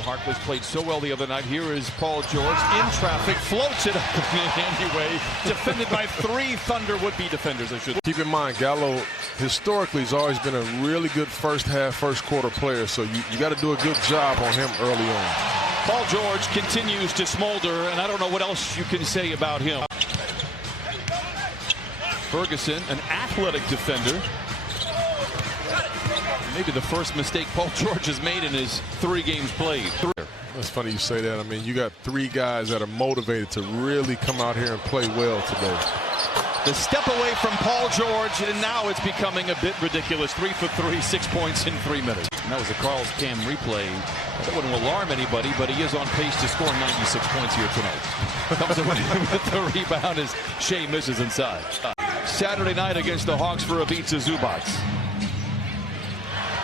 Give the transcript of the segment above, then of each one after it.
Harkless played so well the other night. Here is Paul George in traffic, floats it up anyway. Defended by 3 Thunder would-be defenders. Keep in mind, Gallo historically has always been a really good first half, first quarter player. So you got to do a good job on him early on. Paul George continues to smolder, and I don't know what else you can say about him. Ferguson, an athletic defender. Maybe the first mistake Paul George has made in his 3 games played. That's funny you say that. I mean, you got 3 guys that are motivated to really come out here and play well today. The step away from Paul George, and now it's becoming a bit ridiculous. 3 for 3, 6 points in 3 minutes. And that was a Carl's Cam replay. That wouldn't alarm anybody, but he is on pace to score 96 points here tonight. Comes away with the rebound as Shea misses inside. Saturday night against the Hawks for Ivica Zubac.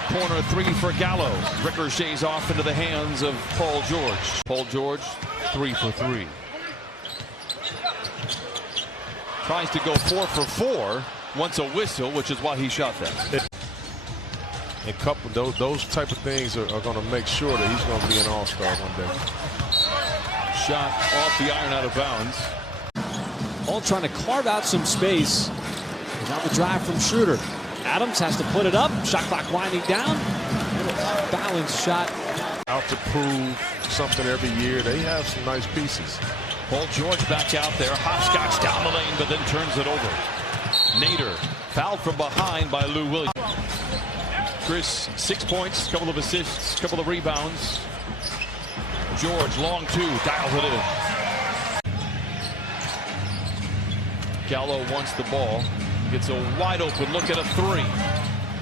Corner 3 for Gallo. Ricochets off into the hands of Paul George. Paul George, 3 for 3. Tries to go 4 for 4. Wants a whistle, which is why he shot that. A couple those type of things are going to make sure that he's going to be an all-star one day. Shot off the iron, out of bounds. All trying to carve out some space. Now the drive from Schroeder. Adams has to put it up. Shot clock winding down. Balanced shot. Out to prove something every year. They have some nice pieces. Paul George back out there. Hopscotch down the lane, but then turns it over. Nader fouled from behind by Lou Williams. Chris, 6 points, couple of assists, couple of rebounds. George, long 2, dials it in. Gallo wants the ball. Gets a wide open look at a 3.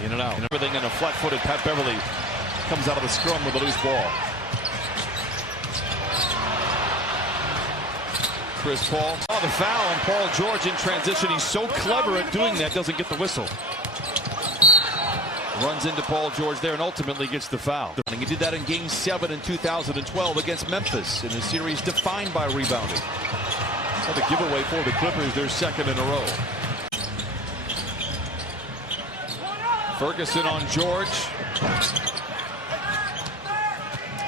In and out. And everything in a flat-footed Pat Beverly comes out of the scrum with a loose ball. Chris Paul. Oh, the foul on Paul George in transition. He's so clever at doing that, doesn't get the whistle. Runs into Paul George there and ultimately gets the foul. He did that in Game 7 in 2012 against Memphis in a series defined by rebounding. Another giveaway for the Clippers, their 2nd in a row. Ferguson on George.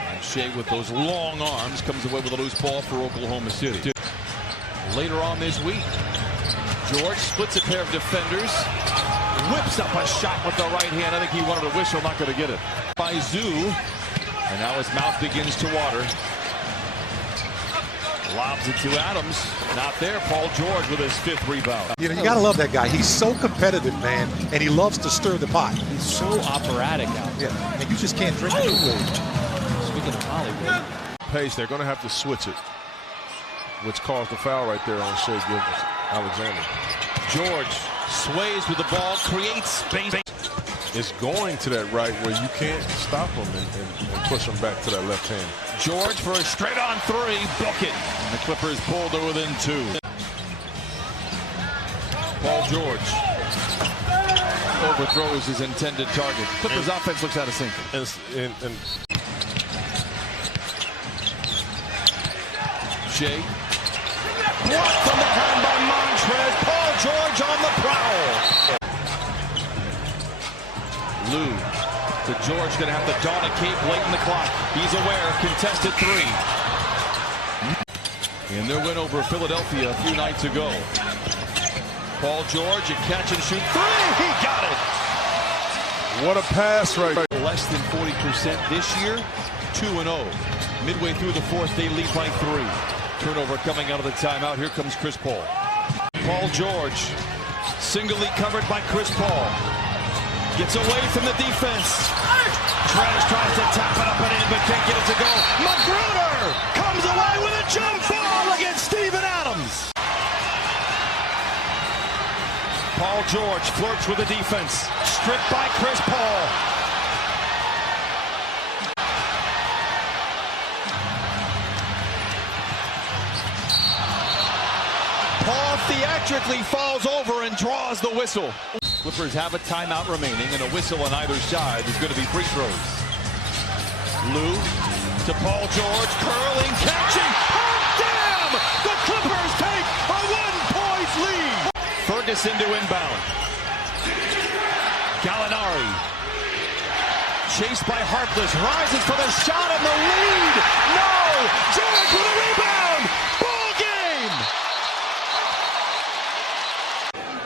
And Shea with those long arms comes away with a loose ball for Oklahoma City. Later on this week, George splits a pair of defenders, whips up a shot with the right hand. I think he wanted a whistle, not going to get it. By Zoo, and now his mouth begins to water. Lobs it to Adams. Not there. Paul George with his 5th rebound. You know, you got to love that guy. He's so competitive, man, and he loves to stir the pot. He's so operatic out there. Yeah, and you just can't drink it away. Speaking of Hollywood. Pace, they're going to have to switch it, which caused the foul right there on Shea Alexander. George sways with the ball, creates space. It's going to that right where you can't stop him and push him back to that left hand. George for a straight-on 3, book it. And the Clippers pulled to within 2. Paul George overthrows his intended target. Clippers offense looks out of sync. And Shea. Blocked from behind by Montrez. Paul George on the prowl. Lou to George, going to have to don a cape late in the clock. He's aware, contested 3. In their win over Philadelphia a few nights ago. Paul George, a catch and shoot 3. He got it. What a pass right there. Less than 40% this year, 2-0. Midway through the 4th, they lead by 3. Turnover coming out of the timeout. Here comes Chris Paul. Paul George, singly covered by Chris Paul. Gets away from the defense. Trez tries to tap it up and in, but can't get it to go. Magruder comes away with a jump ball against Steven Adams. Paul George flirts with the defense. Stripped by Chris Paul. Paul theatrically falls over and draws the whistle. Clippers have a timeout remaining, and a whistle on either side. There's going to be free throws. Lou to Paul George, curling, catching. Oh, damn! The Clippers take a 1-point lead. Ferguson to inbound. Gallinari Chased by Harkless, rises for the shot and the lead. No! George with a rebound! Ball game!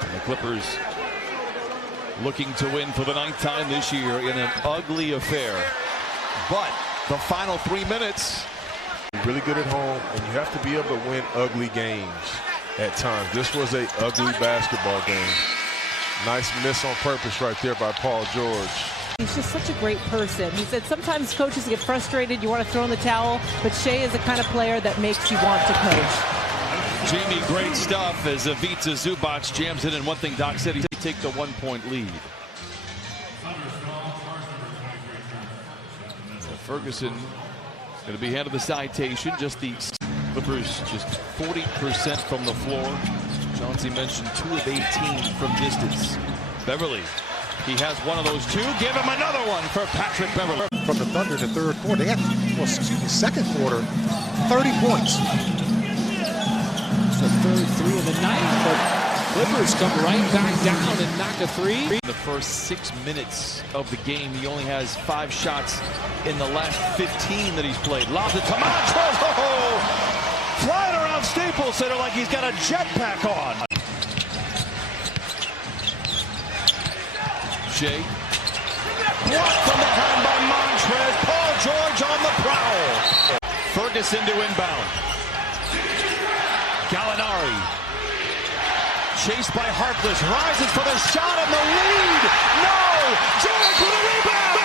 And the Clippers looking to win for the 9th time this year in an ugly affair. But the final 3 minutes. Really good at home, and you have to be able to win ugly games at times. This was an ugly basketball game. Nice miss on purpose right there by Paul George. He's just such a great person. He said sometimes coaches get frustrated, you want to throw in the towel, but Shea is the kind of player that makes you want to coach. Jamie, great stuff as Ivica Zubac jams it in. One thing Doc said, he take the 1-point lead. Ferguson going to be handed the citation. Just the Clippers just 40% from the floor. Chauncey mentioned 2 of 18 from distance. Beverly, he has one of those 2. Give him another one for Patrick Beverly. From the Thunder in the third quarter. They had, second quarter, 30 points. It's the third 3 of the night, but Clippers come right back down and knock a 3. The first 6 minutes of the game, he only has 5 shots in the last 15 that he's played. Lobs it to Montrez. Oh! Flying around Staples Center like he's got a jetpack on. Shea. Blocked from behind by Montrez. Paul George on the prowl. Ferguson to inbound. Gallinari. Chased by Harkless. Rises for the shot and the lead. No! George with a rebound.